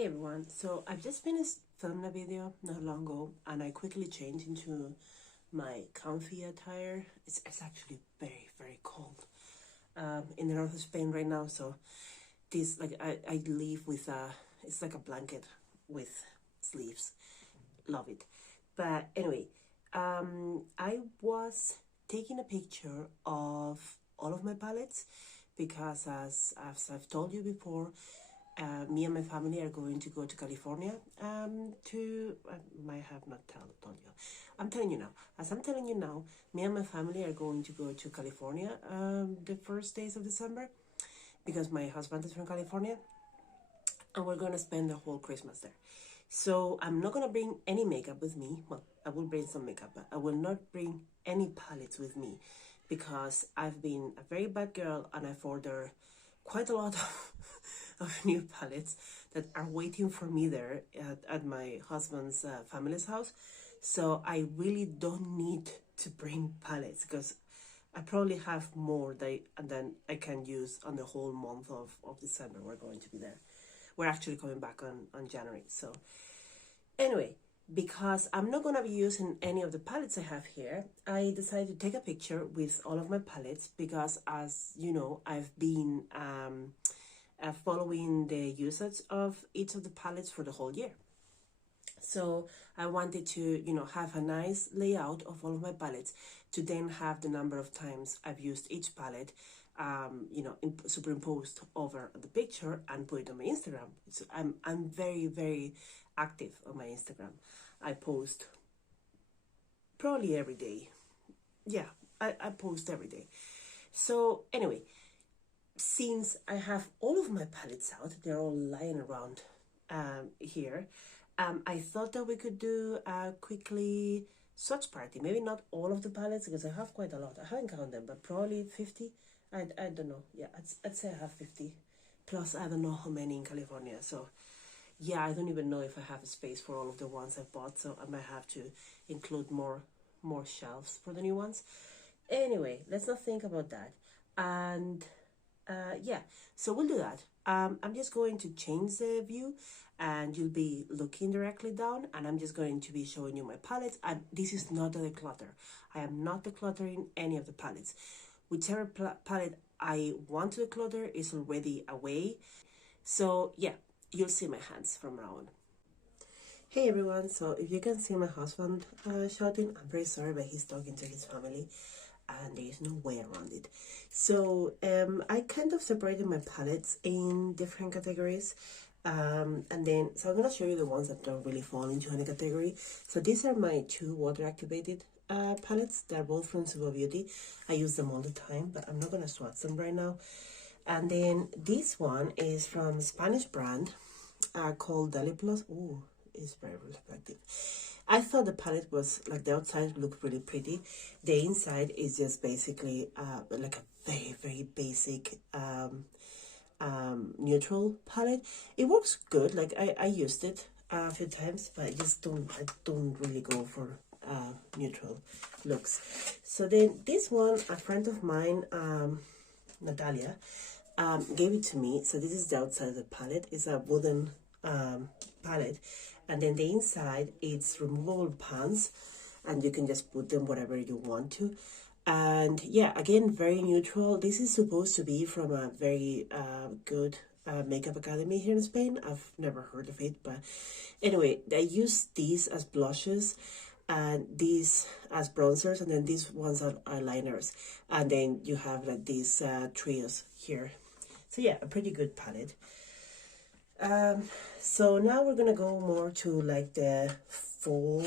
Hey everyone, so I've just finished filming a video not long ago and I quickly changed into my comfy attire. It's actually very cold in the north of Spain right now, so this I leave with it's like a blanket with sleeves. Love it. But anyway, I was taking a picture of all of my palettes because as I've told you before, me and my family are going to go to California to, I might have not told you. I'm telling you now. As I'm telling you now, me and my family are going to go to California the first days of December because my husband is from California and we're going to spend the whole Christmas there. So I'm not going to bring any makeup with me. Well, I will bring some makeup, but I will not bring any palettes with me because I've been a very bad girl and I've ordered quite a lot of new palettes that are waiting for me there at my husband's family's house. So I really don't need to bring palettes because I probably have more than I can use on the whole month of December. We're going to be there. We're actually coming back on January. So anyway, because I'm not going to be using any of the palettes I have here, I decided to take a picture with all of my palettes because, as you know, I've been following the usage of each of the palettes for the whole year. So I wanted to, have a nice layout of all of my palettes to then have the number of times I've used each palette, superimposed over the picture and put it on my Instagram. So I'm very active on my Instagram. I post probably every day. Yeah, I post every day. So anyway, since I have all of my palettes out, they're all lying around here, I thought that we could do a quickly swatch party. Maybe not all of the palettes because I have quite a lot. I haven't counted them, but probably 50. I don't know. Yeah, I'd say I have 50. Plus, I don't know how many in California. So yeah, I don't even know if I have a space for all of the ones I've bought, so I might have to include more shelves for the new ones. Anyway, let's not think about that. And yeah, so we'll do that. I'm just going to change the view and you'll be looking directly down and I'm just going to be showing you my palettes. And this is not a declutter. I am not decluttering any of the palettes. Whichever palette I want to declutter is already away. So yeah, you'll see my hands from now on. Hey everyone, so if you can see my husband shouting, I'm very sorry, but he's talking to his family and there is no way around it. So I kind of separated my palettes in different categories. So I'm going to show you the ones that don't really fall into any category. So these are my two water activated palettes. They're both from Subo Beauty. I use them all the time, but I'm not going to swatch them right now. And then this one is from a Spanish brand called Deli Plus. Ooh, it's very reflective. I thought the palette was, like, the outside looked really pretty. The inside is just basically like a very basic neutral palette. It works good. Like I used it a few times, but I don't really go for neutral looks. So then this one, a friend of mine, Natalia, gave it to me. So this is the outside of the palette. It's a wooden palette, and then the inside it's removable pans and you can just put them whatever you want to. And yeah, again, very neutral. This is supposed to be from a very good makeup academy here in Spain. I've never heard of it, but anyway, I use these as blushes and these as bronzers, and then these ones are eyeliners, and then you have like these trios here. So yeah, a pretty good palette. So now we're gonna go more to like the fall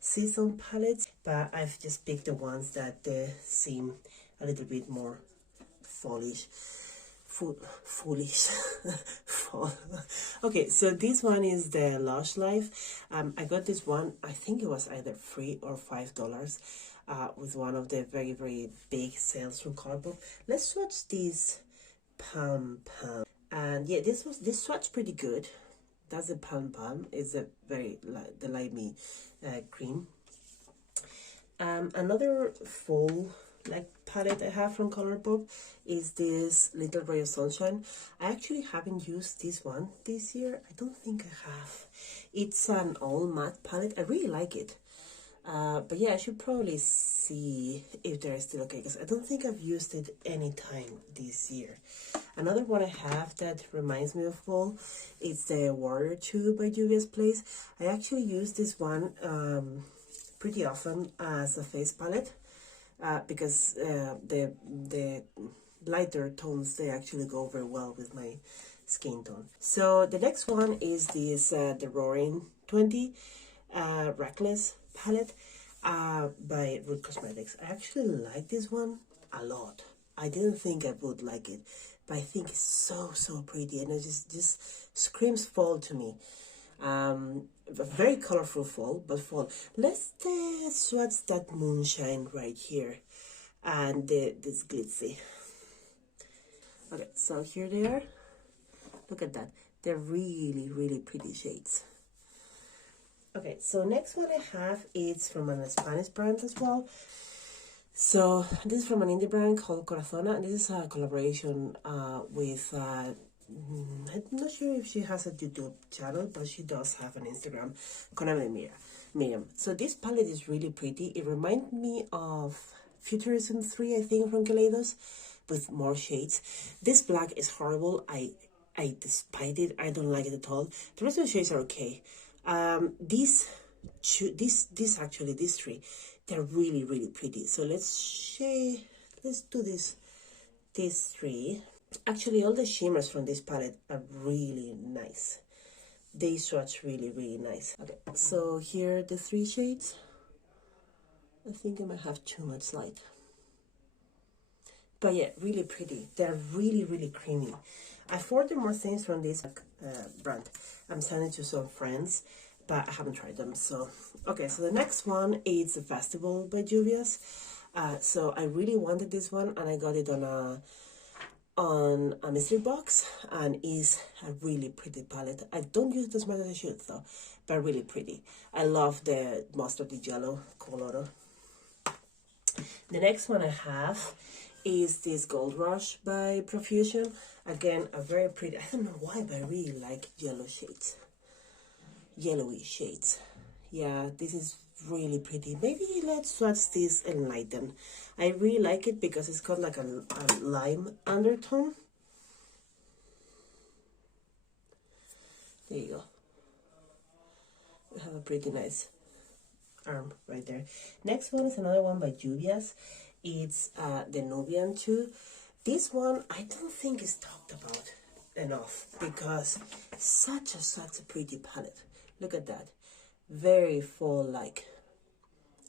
season palettes, but I've just picked the ones that seem a little bit more foolish. Fall. Okay, so this one is the Lush Life. I got this one, I think it was either $3 or $5 with one of the very big sales from Colourpop. Let's swatch this Palm. And yeah, this swatch pretty good. That's the Palm. It's a very the limey cream. Another fall like palette I have from Colourpop is this Little Ray of Sunshine. I actually haven't used this one this year. I don't think I have. It's an all matte palette. I really like it. But yeah, I should probably see if they're still okay, because I don't think I've used it any time this year. Another one I have that reminds me of fall is the Warrior 2 by Juvia's Place. I actually use this one pretty often as a face palette because the lighter tones, they actually go very well with my skin tone. So the next one is this the Roaring 20 Reckless palette by Root Cosmetics. I actually like this one a lot. I didn't think I would like it, but I think it's so pretty, and it just screams fall to me. A very colorful fall, but fall. Let's swatch that Moonshine right here and this glitzy. Okay, so here they are. Look at that. They're really pretty shades. Okay, so next one I have is from a Spanish brand as well. So this is from an indie brand called Corazona, and this is a collaboration with, I'm not sure if she has a YouTube channel, but she does have an Instagram, Konami Miriam. So this palette is really pretty. It reminds me of Futurism 3, I think, from Kaleidos, with more shades. This black is horrible. I despise it. I don't like it at all. The rest of the shades are okay. These three, they're really pretty. So let's do these three. Actually, all the shimmers from this palette are really nice. They swatch really nice. Okay, so here are the three shades. I think I might have too much light, but yeah, really pretty. They're really creamy. I've ordered more things from this brand. I'm sending to some friends, but I haven't tried them. So okay, so the next one is the Festival by Juvia's. So I really wanted this one, and I got it on a mystery box, and is a really pretty palette. I don't use it as much as I should though, but really pretty. I love the mustardy yellow color. The next one I have is this Gold Rush by Profusion. Again, a very pretty, I don't know why, but I really like yellow shades. Yellowy shades. Yeah, this is really pretty. Maybe let's swatch this Enlighten. I really like it because it's got like a lime undertone. There you go. We have a pretty nice arm right there. Next one is another one by Juvia's. It's the Nubian 2. This one I don't think is talked about enough because such a pretty palette. Look at that. Very fall-like.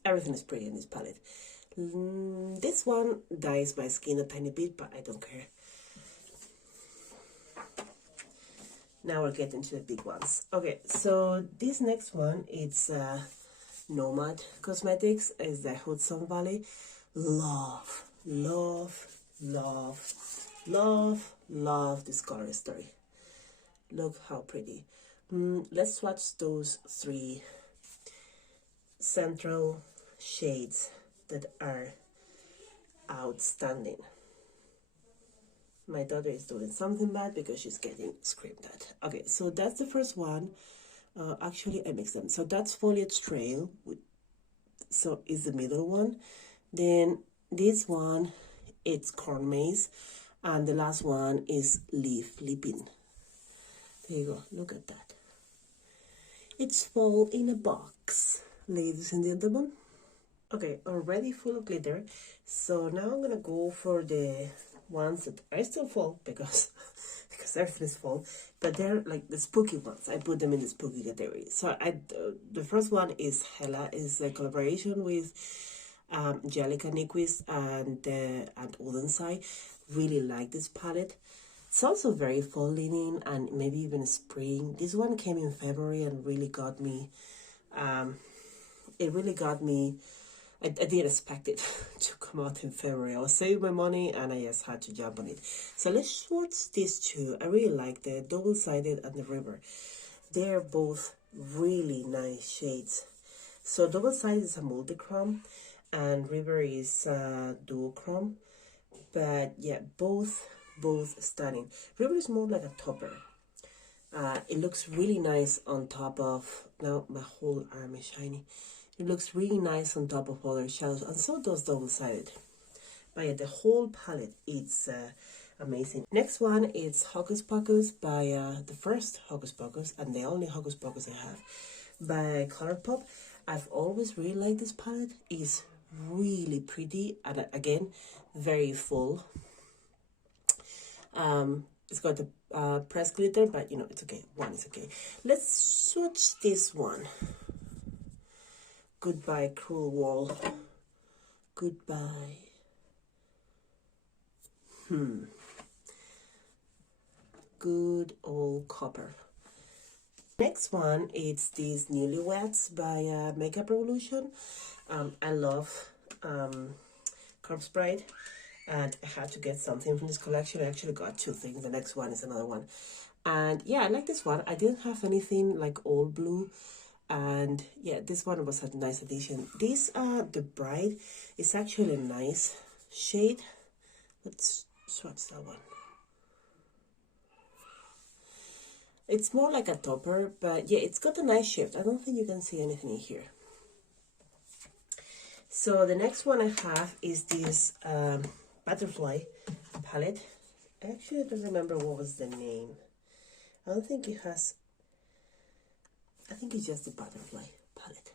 Everything is pretty in this palette. This one dyes my skin a tiny bit, but I don't care. Now we're getting to the big ones. Okay, so this next one, it's Nomad Cosmetics, is the Hudson Valley. Love this color story. Look how pretty. Let's swatch those three central shades that are outstanding. My daughter is doing something bad because she's getting screamed at. Okay, so that's the first one. Actually, I mixed them. So that's Foliage Trail. So is the middle one. Then this one, it's Corn Maze. And the last one is Leaf Leaping. There you go. Look at that. It's fall in a box, ladies and gentlemen. Okay, already full of glitter. So now I'm gonna go for the ones that are still fall because everything is fall, but they're like the spooky ones. I put them in the spooky category. So the first one is Hella, is a collaboration with Angelica Nyquist and Oden. Really like this palette. It's also very fall leaning and maybe even spring. This one came in February and really got me. It really got me. I didn't expect it to come out in February. I was saving my money and I just had to jump on it. So let's swatch these two. I really like the Double-Sided and the River. They're both really nice shades. So Double-Sided is a multi-chrome, and River is duochrome. But yeah, both stunning. River is more like a topper. It looks really nice on top of, now my whole arm is shiny. It looks really nice on top of other shadows, and so does double-sided. But yeah, the whole palette, it's amazing. Next one is Hocus Pocus by the first Hocus Pocus, and the only Hocus Pocus I have, by Colourpop. I've always really liked this palette. It's really pretty, and again, very full. It's got the pressed glitter, but you know, it's okay. One is okay. Let's swatch this one. Goodbye, Cruel Wall. Goodbye. Good old copper. Next one is these Newlyweds by Makeup Revolution. I love Corpse Bride, and I had to get something from this collection. I actually got two things. The next one is another one, and yeah, I like this one. I didn't have anything like all blue, and yeah, this one was a nice addition. This the Bride is actually a nice shade. Let's swatch that one. It's more like a topper, but yeah, it's got a nice shift. I don't think you can see anything in here. So the next one I have is this Butterfly palette. I actually don't remember what was the name. I don't think it has, I think it's just the Butterfly palette.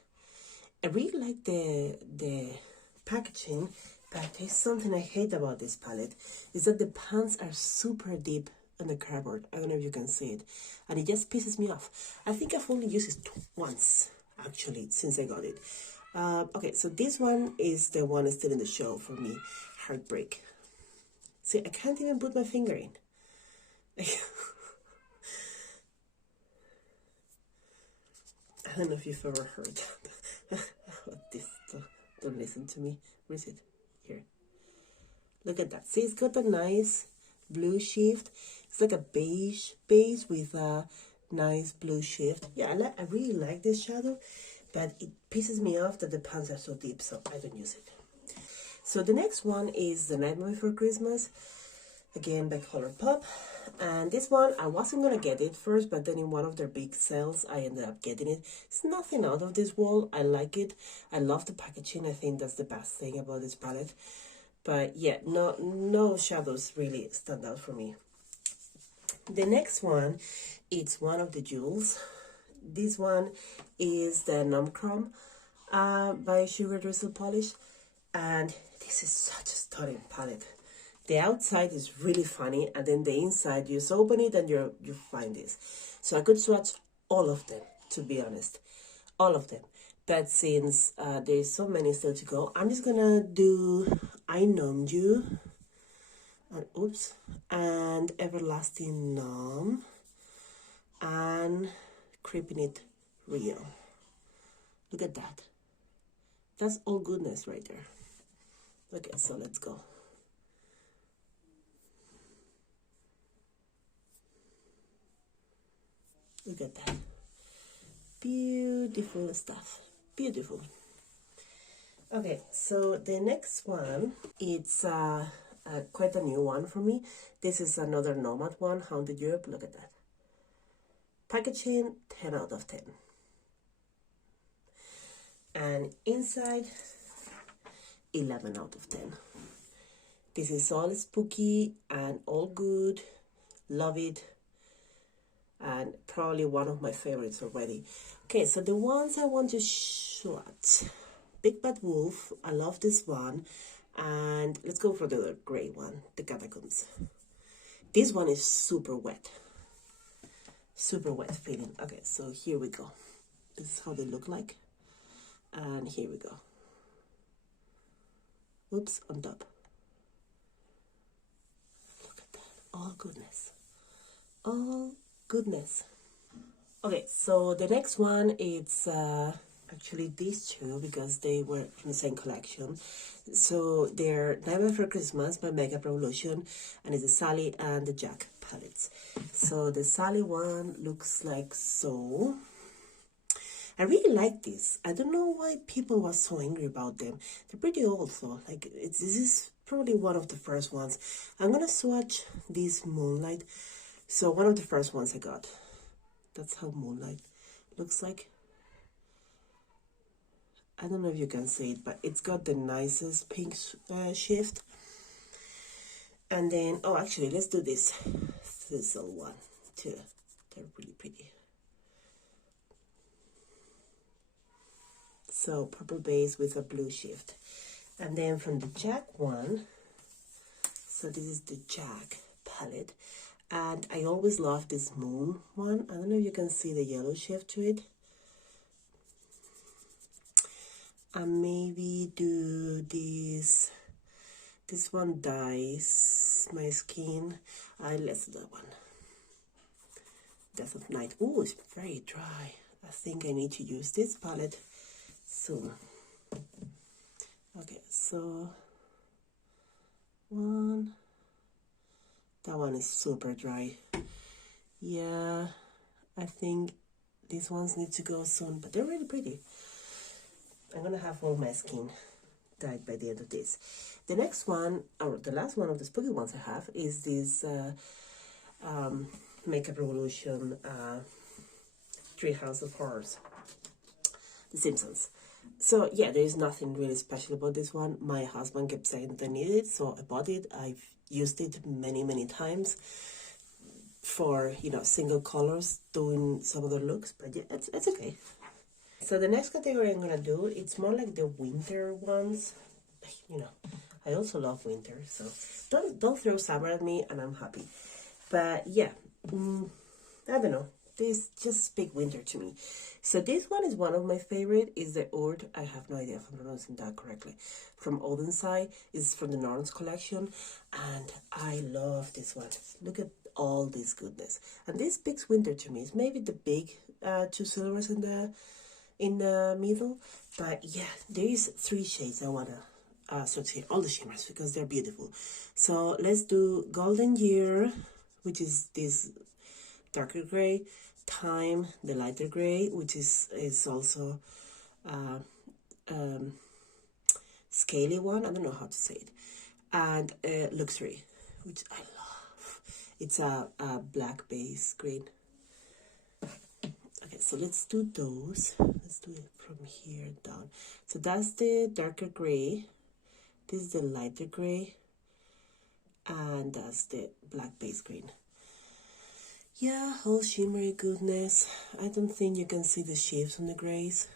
I really like the packaging, but there's something I hate about this palette, is that the pans are super deep on the cardboard. I don't know if you can see it, and it just pisses me off. I think I've only used it once, actually, since I got it. Okay, so this one is the one still in the show for me, Heartbreak. See, I can't even put my finger in. I don't know if you've ever heard this. Don't listen to me. Where is it? Here. Look at that. See, it's got a nice blue shift. It's like a beige base with a nice blue shift. Yeah, I really like this shadow, but it pisses me off that the pans are so deep, so I don't use it. So the next one is The Nightmare Before Christmas, again by Colourpop. And this one, I wasn't going to get it first, but then in one of their big sales, I ended up getting it. It's nothing out of this world. I like it. I love the packaging. I think that's the best thing about this palette. But yeah, no shadows really stand out for me. The next one, it's one of the jewels. This one is the Numb Chrome by Sugar Drizzle Polish. And this is such a stunning palette. The outside is really funny, and then the inside, you just open it and you find this. So I could swatch all of them, to be honest. All of them. But since there's so many still to go, I'm just gonna do I Numbed You, and oops, and Everlasting Numb, and Creeping It Real. Look at that. That's all goodness right there. Okay, so let's go. Look at that. Beautiful stuff. Beautiful. Okay, so the next one, it's quite a new one for me. This is another Nomad one, Haunted Europe. Look at that. Packaging, 10 out of 10. And inside, 11 out of 10. This is all spooky and all good. Love it. And probably one of my favorites already. Okay, so the ones I want to swatch. Big Bad Wolf, I love this one. And let's go for the gray one, the Catacombs. This one is super wet. Super wet feeling. Okay, so here we go. This is how they look like. And here we go. Oops, on top. Look at that. All goodness. All goodness. Okay, so the next one, it's actually these two because they were from the same collection. So they're Nightmare Before Christmas by Makeup Revolution, and it's the Sally and the Jack palettes. So the Sally one looks like so. I really like this. I don't know why people were so angry about them. They're pretty old though. Like, this is probably one of the first ones. I'm gonna swatch this Moonlight. So one of the first ones I got. That's how Moonlight looks like. I don't know if you can see it, but it's got the nicest pink shift. And then, oh, actually, let's do this Drizzle one too. They're really pretty. So purple base with a blue shift. And then from the Jack one, so this is the Jack palette. And I always love this Moon one. I don't know if you can see the yellow shift to it. And maybe do this one dyes my skin. Let's do that one. Death of Night. Oh, it's very dry. I think I need to use this palette soon. Okay, so one. That one is super dry. Yeah, I think these ones need to go soon, but they're really pretty. I'm gonna have all my skin dyed by the end of this. The next one, or the last one of the spooky ones I have, is this Makeup Revolution Treehouse of Horrors, The Simpsons. So yeah, there is nothing really special about this one. My husband kept saying that I needed it, so I bought it. I've used it many times for, you know, single colors, doing some other looks, but yeah, it's okay. So the next category I'm gonna do, it's more like the winter ones. You know, I also love winter, so don't throw summer at me, and I'm happy. But yeah, I don't know. This just speak winter to me. So this one is one of my favorite. Is the Oud. I have no idea if I'm pronouncing that correctly. From Oden side, is from the Norns collection, and I love this one. Look at all this goodness, and this speaks winter to me. It's maybe the big two silvers in the middle, but yeah, there is 3 shades I wanna swatch here, all the shimmers, because they're beautiful. So let's do Golden Year, which is this darker gray, Time, the lighter gray, which is also scaly one, I don't know how to say it, and Luxury, which I love. It's a black base green. Okay, so let's do those. Let's do it from here down. So that's the darker gray. This is the lighter gray. And that's the black base green. Yeah, all shimmery goodness. I don't think you can see the shifts on the grays.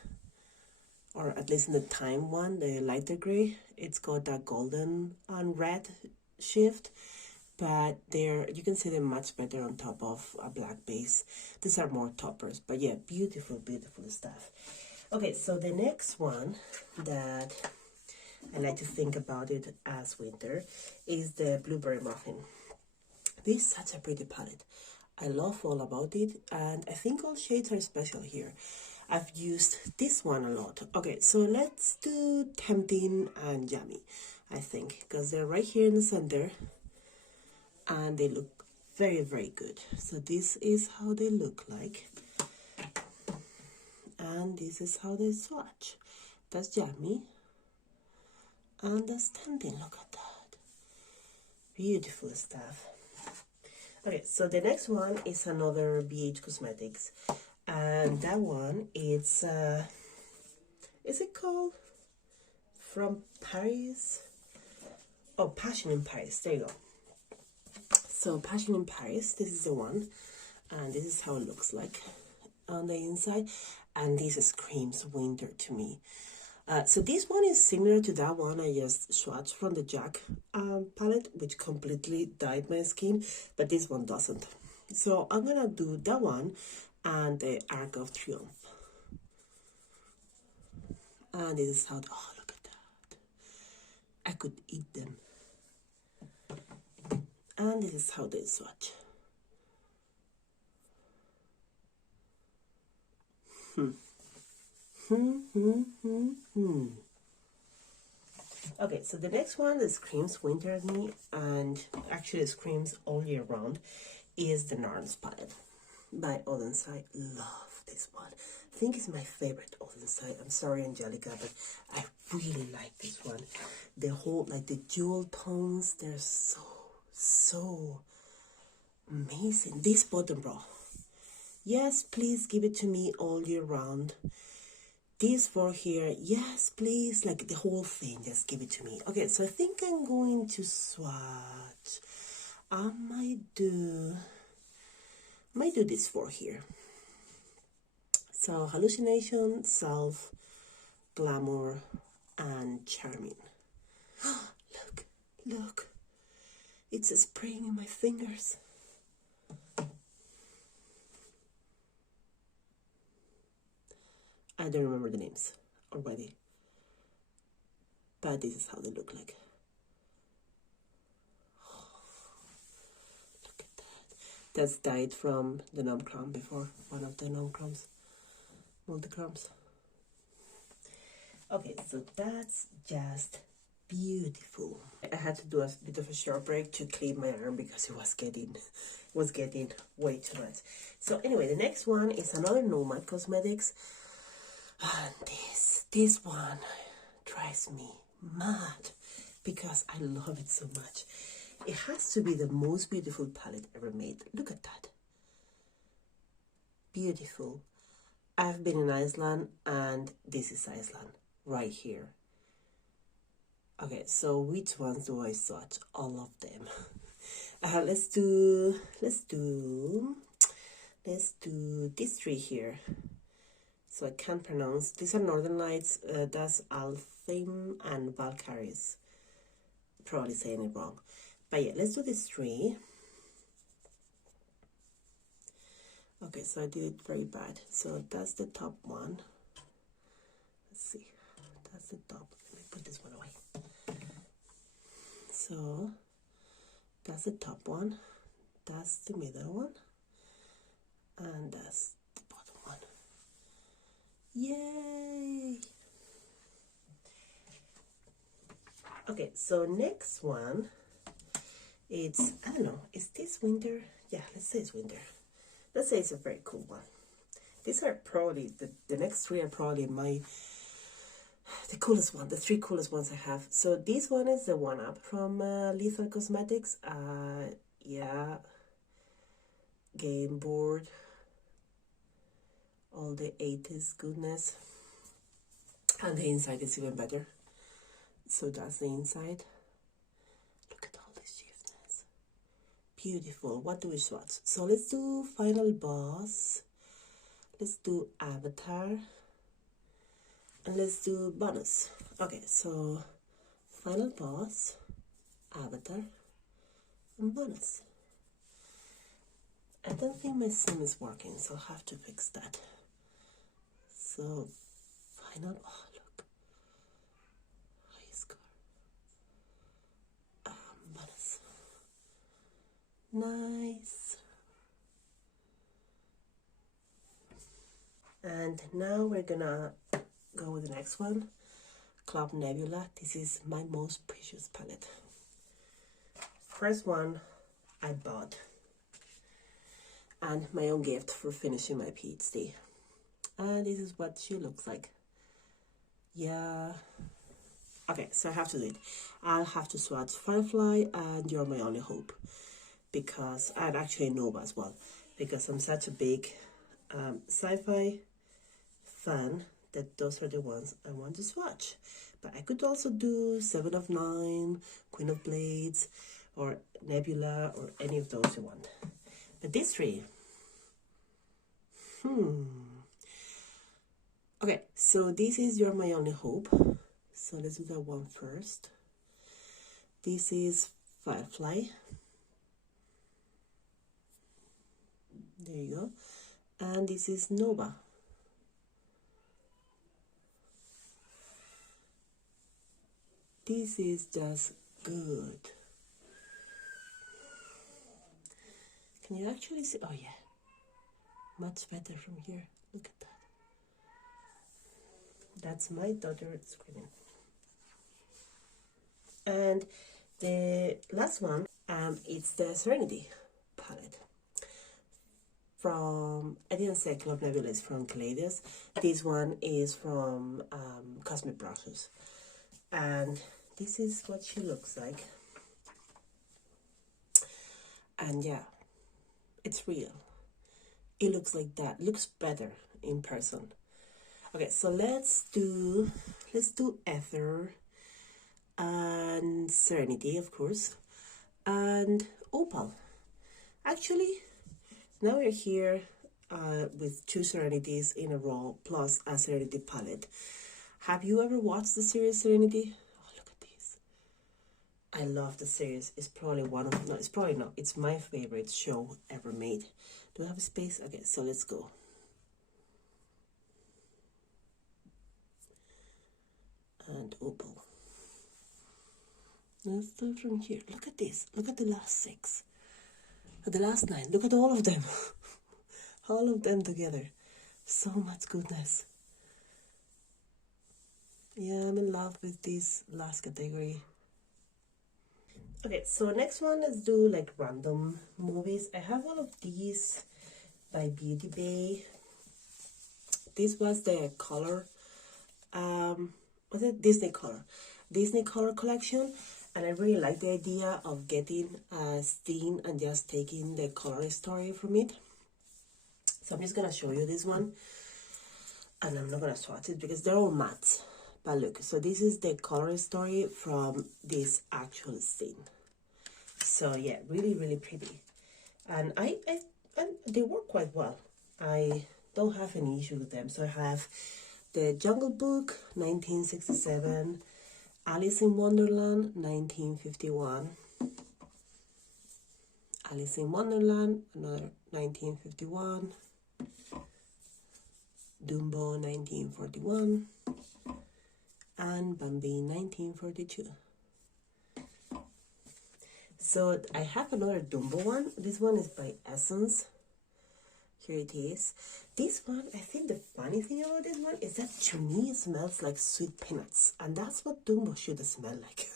Or at least in the Time one, the lighter gray. It's got that golden and red shift. But you can see them much better on top of a black base. These are more toppers, but yeah, beautiful stuff. Okay, so the next one that I like to think about it as winter is the Blueberry Muffin. This is such a pretty palette. I love all about it, and I think all shades are special here. I've used this one a lot. Okay, so let's do Tempting and Yummy, I think, because they're right here in the center. And they look very good. So this is how they look like, and this is how they swatch. That's Yummy, and that's Tempting. Look at that, beautiful stuff. Okay, so the next one is another BH Cosmetics, and that one is it called From Paris? Oh, Passion in Paris. There you go. So Passion in Paris, this is the one, and this is how it looks like on the inside, and this screams winter to me. So this one is similar to that one I just swatched from the Jack palette, which completely dyed my skin, but this one doesn't. So I'm gonna do that one and the Arc of Triumph. And this is how, oh, look at that. I could eat them. And this is how they swatch. Okay, so the next one that screams winter at me, and actually screams all year round, is the Narns palette. by Oden. I love this one. I think it's my favorite Oden. I'm sorry, Angelica, but I really like this one. The whole, like the jewel tones, they're so amazing. This bottom bra, yes, please give it to me all year round. This for here, yes, please, like the whole thing, just give it to me. Okay, so I think I'm going to swatch. I might do this for here. So hallucination, self, glamour, and charming. Look, it's spraying in my fingers. I don't remember the names already, but this is how they look like. Look at that. That's dyed from the Nom Chrome before, one of the Nom Chromes, multi-chromes. Okay, so that's just beautiful. I had to do a bit of a short break to clean my arm because it was getting way too much. So anyway, the next one is another Nomad Cosmetics. And this one drives me mad because I love it so much. It has to be the most beautiful palette ever made. Look at that. Beautiful. I've been in Iceland, and this is Iceland right here. Okay, so which ones do I swatch? All of them. Let's do these three here. So I can't pronounce. These are Northern Lights. That's Althim and Valkyries. Probably saying it wrong. But yeah, let's do these three. Okay, so I did it very bad. So that's the top one. Let's see. That's the top. Let me put this one away. So that's the top one. That's the middle one. And that's the bottom one. Yay! Okay, so next one, it's, I don't know, is this winter? Yeah, let's say it's winter. Let's say it's a very cool one. These are probably, the next three are probably the coolest one, the three coolest ones I have. So this one is the one up from Lethal Cosmetics. Yeah, game board. All the 80s goodness, and the inside is even better. So that's the inside. Look at all this shiftness. Beautiful. What do we swatch? So let's do Final Boss, let's do Avatar, and let's do Bonus. Okay, so Final Boss, Avatar, and Bonus. I don't think my sim is working, so I'll have to fix that. So, final, oh look, high score, bonus, nice. And now we're gonna go with the next one, Club Nebula. This is my most precious palette. First one I bought, and my own gift for finishing my PhD. And this is what she looks like. Yeah. Okay, so I have to do it. I'll have to swatch Firefly and You're My Only Hope, because, and actually Nova as well, because I'm such a big sci-fi fan that those are the ones I want to swatch. But I could also do 7 of 9, Queen of Blades, or Nebula, or any of those you want. But these three, okay, so this is You're My Only Hope. So let's do that one first. This is Firefly. There you go. And this is Nova. This is just good. Can you actually see? Oh yeah, much better from here. Look at that. That's my daughter screaming. And the last one, it's the Serenity palette from I didn't say Club Nebula is from Kaleidos. This one is from Cosmic Brushes. And this is what she looks like. And yeah, it's real. It looks like that. It looks better in person. Okay, so let's do Ether and Serenity, of course, and Opal. Actually, now we're here with 2 Serenities in a row plus a Serenity palette. Have you ever watched the series Serenity? Oh, look at this. I love the series. It's probably it's probably not. It's my favorite show ever made. Do I have a space? Okay, so let's go. And Opal. Let's do from here. Look at this. Look at the last 6. The last 9. Look at all of them. All of them together. So much goodness. Yeah, I'm in love with this last category. Okay, so next one, let's do like random movies. I have all of these by Beauty Bay. This was the color, was it Disney Color collection, and I really like the idea of getting a stain and just taking the color story from it. So I'm just gonna show you this one, and I'm not gonna swatch it because they're all matte. But look, so this is the color story from this actual stain. So yeah, really, really pretty. And and they work quite well. I don't have any issue with them. So I have the Jungle Book, 1967, Alice in Wonderland, 1951, Alice in Wonderland, another 1951, Dumbo, 1941, and Bambi, 1942. So I have another Dumbo one. This one is by Essence. Here it is. This one, I think the funny thing about this one is that to me it smells like sweet peanuts. And that's what Dumbo should smell like.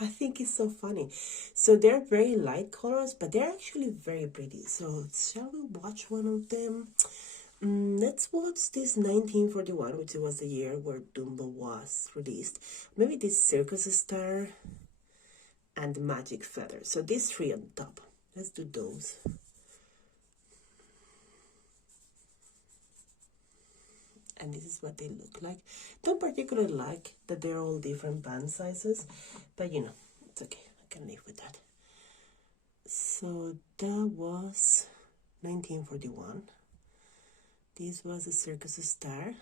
I think it's so funny. So they're very light colors, but they're actually very pretty. So shall we watch one of them? Let's watch this 1941, which was the year where Dumbo was released. Maybe this Circus Star and Magic Feather. So these 3 on top. Let's do those. And this is what they look like. Don't particularly like that they're all different band sizes, but you know, it's okay. I can live with that. So that was 1941. This was a Circus Star.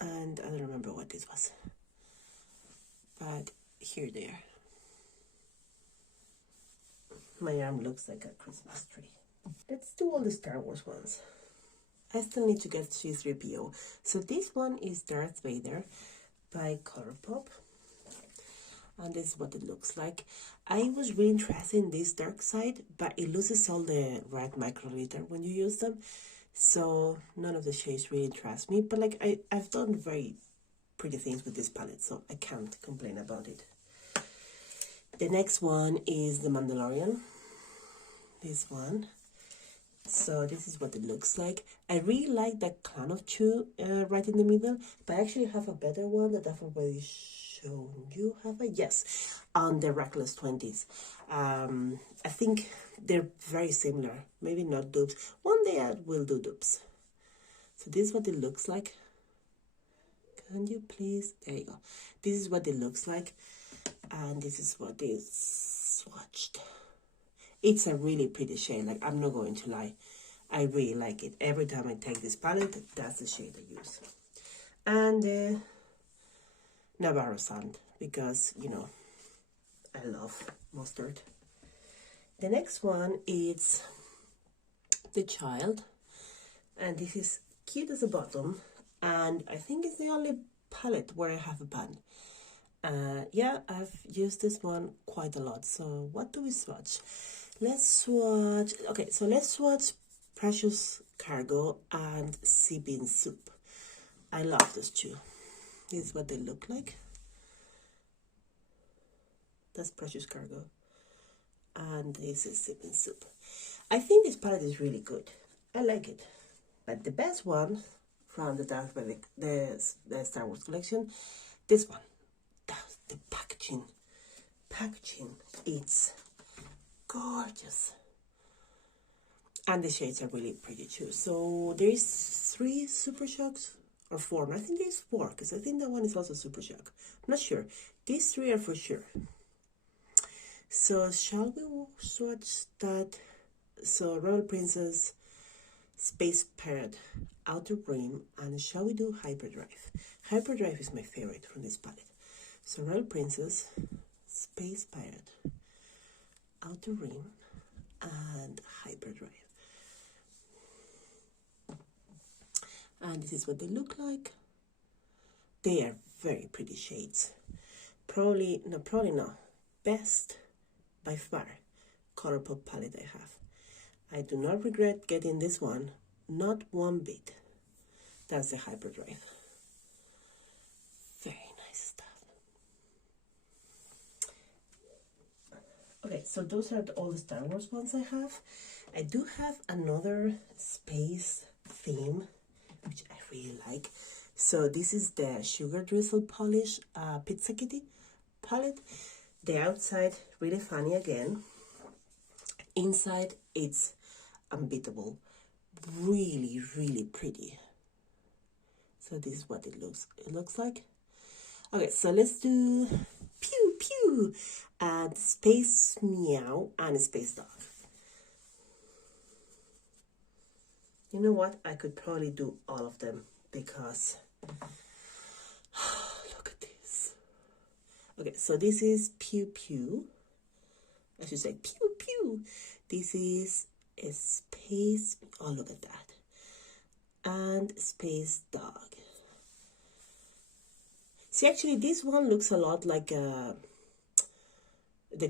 And I don't remember what this was. But here they are. My arm looks like a Christmas tree. Let's do all the Star Wars ones. I still need to get C-3PO. So this one is Darth Vader by Colourpop. And this is what it looks like. I was really interested in this dark side, but it loses all the red microliter when you use them. So none of the shades really interest me. But like I've done very pretty things with this palette, so I can't complain about it. The next one is The Mandalorian. This one. So this is what it looks like. I really like that clan of 2 right in the middle, but I actually have a better one that I've already shown you. Have I? Yes, on the Reckless 20s. I think they're very similar. Maybe not dupes. One day I will do dupes. So this is what it looks like. Can you please? There you go. This is what it looks like. And this is what is swatched. It's a really pretty shade. Like, I'm not going to lie. I really like it. Every time I take this palette, that's the shade I use. And Navarro Sand. Because, you know, I love mustard. The next one is The Child. And this is cute as a bottom. And I think it's the only palette where I have a pan. Yeah, I've used this one quite a lot. So what do we swatch? Let's swatch. Okay, so let's swatch Precious Cargo and Sea Bean Soup. I love those 2. This is what they look like. That's Precious Cargo. And this is Sea Bean Soup. I think this palette is really good. I like it. But the best one from the the Star Wars collection, this one. The packaging, it's gorgeous. And the shades are really pretty too. So there's 3 Super Shocks, or 4. I think there's 4, because I think that one is also Super Shock. I'm not sure. These 3 are for sure. So shall we swatch that? So Royal Princess, Space Pirate, Outer Rim, and shall we do Hyperdrive? Hyperdrive is my favorite from this palette. So Royal Princess, Space Pirate, Outer Rim, and Hyperdrive. And this is what they look like. They are very pretty shades. Probably not. Best by far Colourpop palette I have. I do not regret getting this one, not one bit. That's the Hyperdrive. Very nice stuff. Okay, so those are all the Star Wars ones I have. I do have another space theme, which I really like. So this is the Sugar Drizzle Polish Pizza Kitty palette. The outside, really funny again. Inside, it's unbeatable. Really, really pretty. So this is what it looks like. Okay, so let's do Pew Pew and Space Meow and Space Dog. You know what? I could probably do all of them because look at this. Okay, so this is Pew Pew. I should say Pew Pew. This is a Space. Oh, look at that. And Space Dog. See, actually, this one looks a lot like the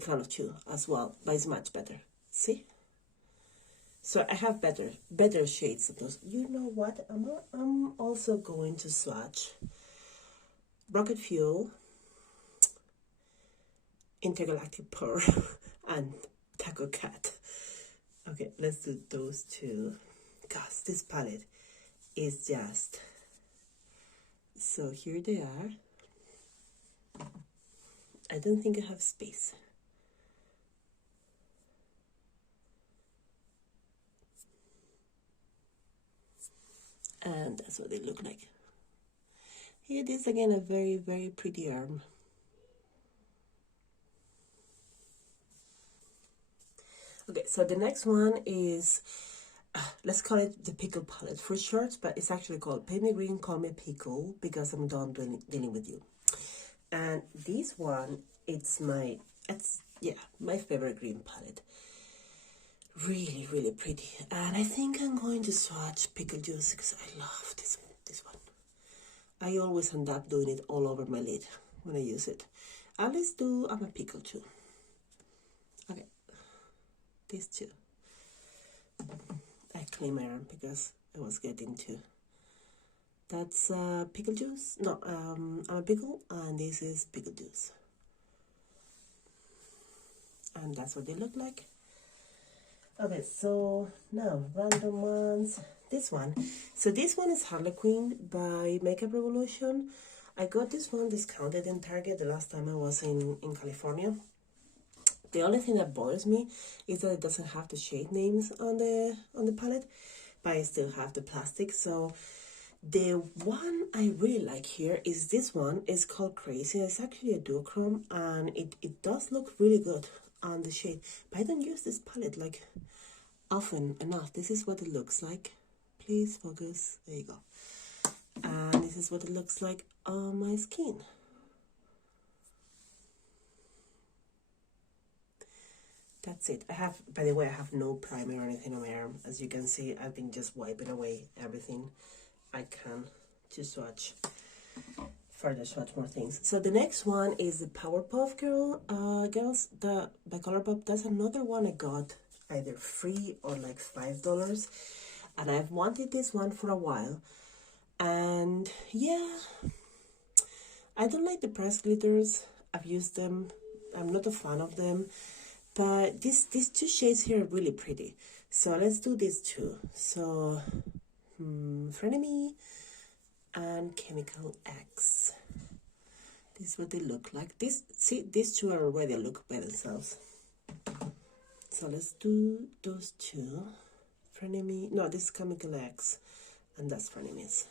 Clan of Two as well, but it's much better. See? So I have better shades of those. You know what? I'm also going to swatch Rocket Fuel, Intergalactic Pearl, and Taco Cat. Okay, let's do those 2. Gosh, this palette is just... So here they are. I don't think I have space. And that's what they look like. Here it is again, a very, very pretty arm. Okay, so the next one is, let's call it the Pickle palette for short, but it's actually called Pay Me Green, Call Me Pickle, because I'm done dealing with you. And this one, it's my favorite green palette. Really, really pretty. And I think I'm going to swatch Pickle Juice because I love this one. I always end up doing it all over my lid when I use it. And let's do I'm a Pickle too. Okay, these 2. I clean my arm because I was getting to. That's Pickle Juice. No, I'm a Pickle, and this is Pickle Juice. And that's what they look like. Okay, so now random ones. This one. So this one is Harlequin by Makeup Revolution. I got this one discounted in Target the last time I was in California. The only thing that bothers me is that it doesn't have the shade names on the palette, but I still have the plastic. So the one I really like here is this one. It's called Crazy. It's actually a duochrome, and it does look really good on the shade, but I don't use this palette like often enough. This is what it looks like. Please focus. There you go. And this is what it looks like on my skin. That's it. I have, by the way, I have no primer or anything on my arm. As you can see, I've been just wiping away everything I can to swatch. Further swatch more things. So the next one is the Powerpuff Girls by Colourpop. That's another one I got either free or like $5, and I've wanted this one for a while. And yeah, I don't like the pressed glitters. I've used them. I'm not a fan of them. But these two shades here are really pretty. So let's do these two. So, Frenemy and Chemical X. This is what they look like. These two are already a look by themselves. So let's do those two. Frenemy, no, this is Chemical X, and that's Frenemy's.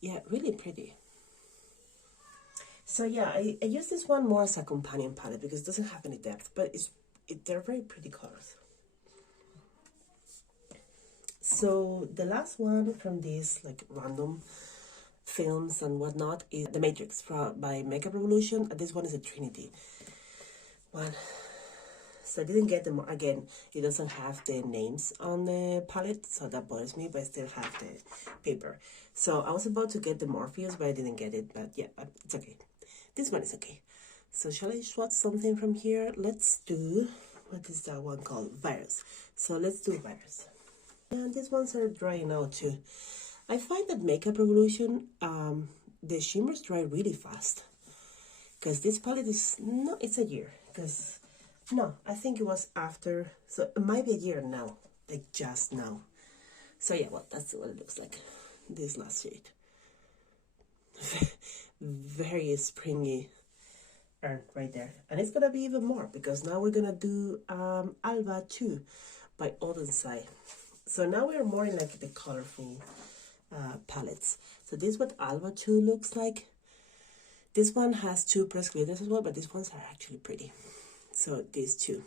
Yeah, really pretty. So yeah, I use this one more as a companion palette because it doesn't have any depth, but they're very pretty colors. So the last one from these like random films and whatnot is The Matrix by Makeup Revolution, and this one is a Trinity one. So I didn't get them again. It doesn't have the names on the palette, so that bothers me, but I still have the paper. So I was about to get the Morpheus, but I didn't get it. But yeah, it's okay. This one is okay. So shall I swatch something from here? Let's do, what is that one called? Virus. So let's do Virus. And these ones are drying out too. I find that Makeup Revolution, the shimmers dry really fast. Because this palette is, no, it's a year. Because, no, I think it was after, so it might be a year now. Like just now. So yeah, well, that's what it looks like. This last shade. Very springy right there, and it's gonna be even more because now we're gonna do Alba 2 by Oden. So now we're more in like the colorful palettes. So this is what Alba 2 looks like. This one has 2 pressed glitters as well, but these ones are actually pretty. So these two.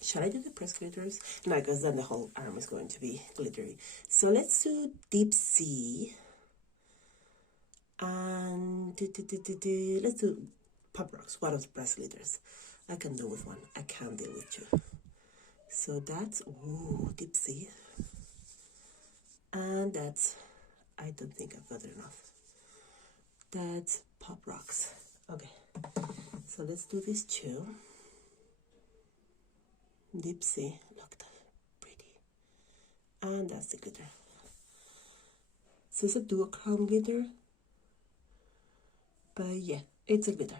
Shall I do the pressed glitters? No, because then the whole arm is going to be glittery. So let's do Deep Sea. And let's do Pop Rocks, one of the pressed glitters. I can do with one. I can't deal with 2. So that's, ooh, Deep Sea. And that's, I don't think I've got enough. That's Pop Rocks. Okay. So let's do these 2. Deep Sea. Look, that's pretty. And that's the glitter. So it's a duochrome glitter. But yeah, it's a glitter.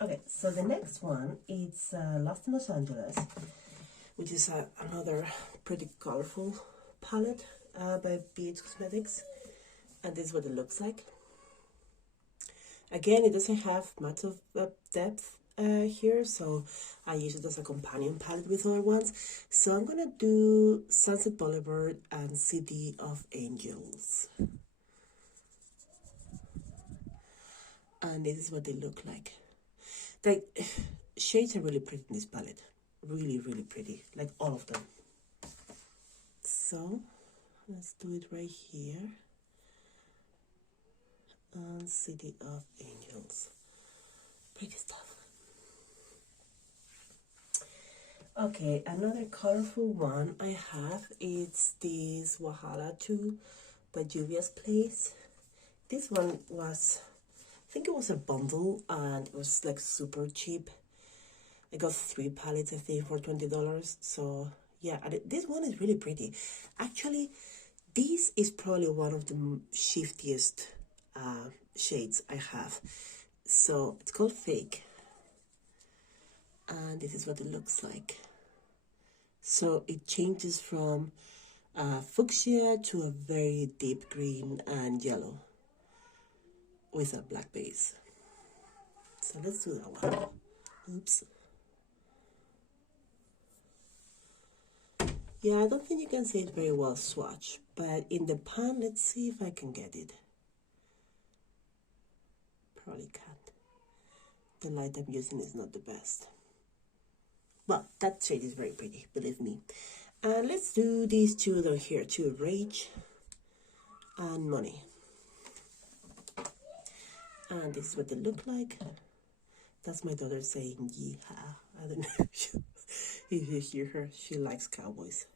Okay, so the next one is Lost in Los Angeles, which is another pretty colorful palette by BH Cosmetics. And this is what it looks like. Again, it doesn't have much of depth here, so I use it as a companion palette with other ones. So I'm gonna do Sunset Boulevard and City of Angels. And this is what they look like. Like, shades are really pretty in this palette. Really, really pretty. Like, all of them. So, let's do it right here. And City of Angels. Pretty stuff. Okay, another colorful one I have is this Wahala 2 by Juvia's Place. This one was, I think it was a bundle and it was like super cheap. I got 3 palettes, I think, for $20. So yeah, this one is really pretty. Actually, this is probably one of the shiftiest shades I have. So it's called Fake. And this is what it looks like. So it changes from fuchsia to a very deep green and yellow with a black base. So let's do that one. Oops. Yeah, I don't think you can see it very well, Swatch, but in the pan, let's see if I can get it. Probably can't. The light I'm using is not the best. Well, that shade is very pretty, believe me. And let's do these two down here too, Rage and Money. And this is what they look like. That's my daughter saying yeehaw. I don't know if you hear her. She likes cowboys.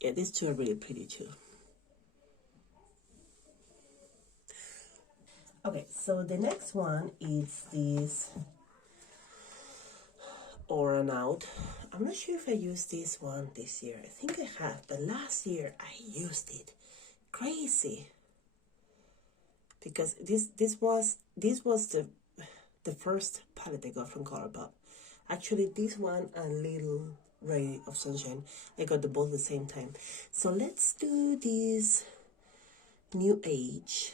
Yeah, these two are really pretty too. Okay, so the next one is this Aura Out. I'm not sure if I used this one this year. I think I have, but last year I used it. Crazy. Because this was the the first palette I got from Colourpop. Actually, this one and Little Ray of Sunshine, I got them both at the same time. So let's do this New Age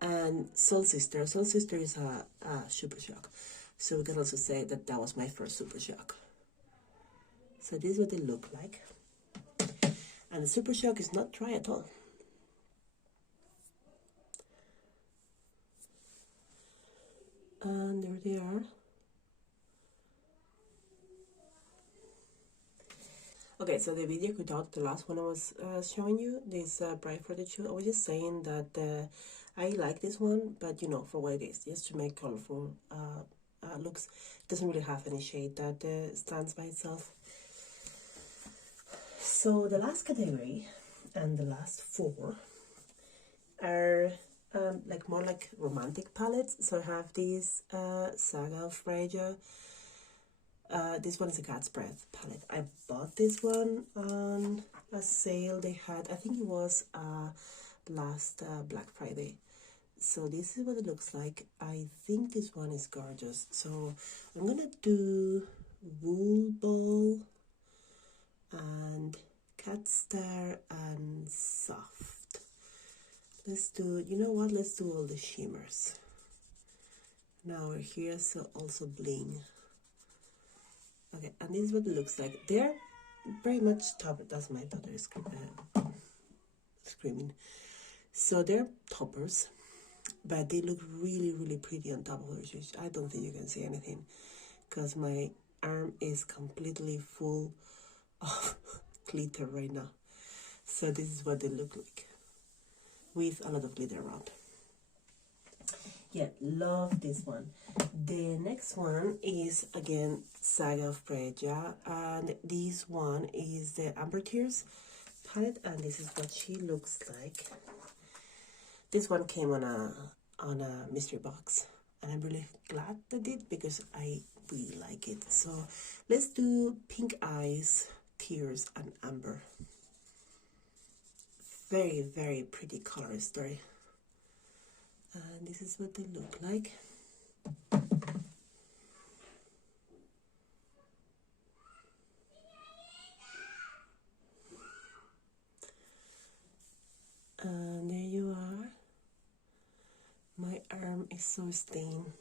and Soul Sister. Soul Sister is a Super Shock. So we can also say that that was my first Super Shock. So this is what they look like. And the Super Shock is not dry at all. And there they are. Okay, so the video cut out the last one I was showing you, this Bright 42. I was just saying that I like this one, but you know, for what it is, just to make colorful looks. It doesn't really have any shade that stands by itself. So the last category and the last four are like more like romantic palettes. So I have this Saga of Freya. This one is a Cat's Breath palette. I bought this one on a sale they had. I think it was last Black Friday. So this is what it looks like. I think this one is gorgeous. So I'm gonna do Wool Ball and Cat Star and Soft. Let's do, you know what, let's do all the shimmers. Now we're here, so also Bling. Okay, and this is what it looks like. They're very much top. That's my daughter is screaming. So they're toppers, but they look really, really pretty on top of her shoes. I don't think you can see anything because my arm is completely full of glitter right now. So this is what they look like with a lot of glitter around. Yeah, love this one. The next one is again Saga of Freya, and this one is the Amber Tears palette, and this is what she looks like. This one came on a mystery box, and I'm really glad they did because I really like it. So let's do Pink Eyes, Tears, and Amber. Very, very pretty color story. And this is what they look like. And there you are. My arm is so stained.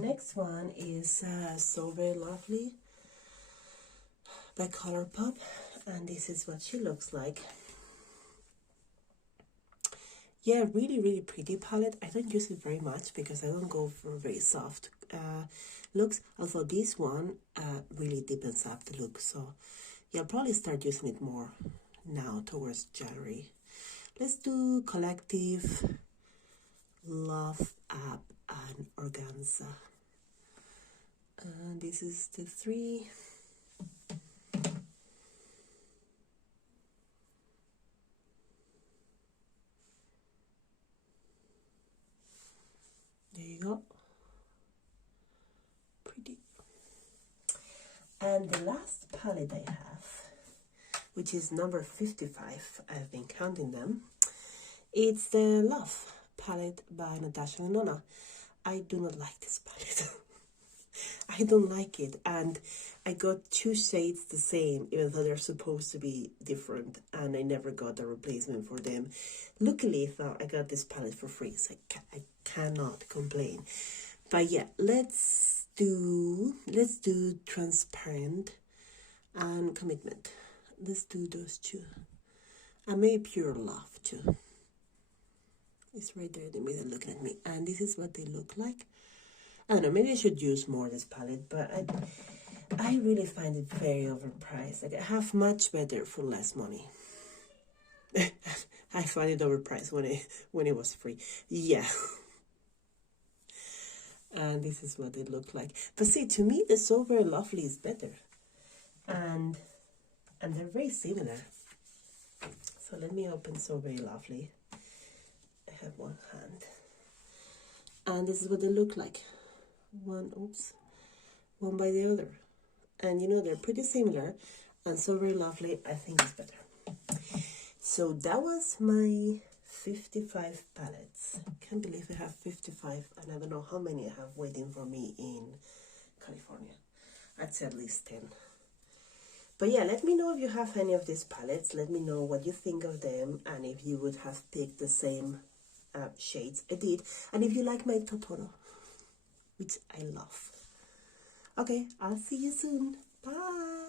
Next one is So Very Lovely by Colourpop, and this is what she looks like. Yeah, really, really pretty palette. I don't use it very much because I don't go for very soft looks. Although this one really deepens up the look. So yeah, I'll probably start using it more now towards January. Let's do Collective, Love Up, and Organza. And this is the three. There you go. Pretty. And the last palette I have, which is number 55, I've been counting them, it's the Love palette by Natasha and Nona. I do not like this palette. I don't like it, and I got two shades the same, even though they're supposed to be different, and I never got a replacement for them. Luckily, though, I got this palette for free, so I cannot complain. But yeah, let's do Transparent and Commitment. Let's do those two, and maybe Pure Love too. It's right there in the middle looking at me, and this is what they look like. I don't know, maybe I should use more this palette, but I really find it very overpriced. Like, I have much better for less money. I find it overpriced when it was free. Yeah. And this is what it looked like. But see, to me, the So Very Lovely is better. And they're very similar. So let me open So Very Lovely. I have one hand. And this is what they look like. One by the other, and you know, they're pretty similar, and So Very Lovely I think is better. So that was my 55 palettes. Can't believe I have 55, and I don't know how many I have waiting for me in California. I'd say at least 10. But yeah, let me know if you have any of these palettes. Let me know what you think of them, and if you would have picked the same shades I did, and if you like my Totoro, which I love. Okay, I'll see you soon. Bye.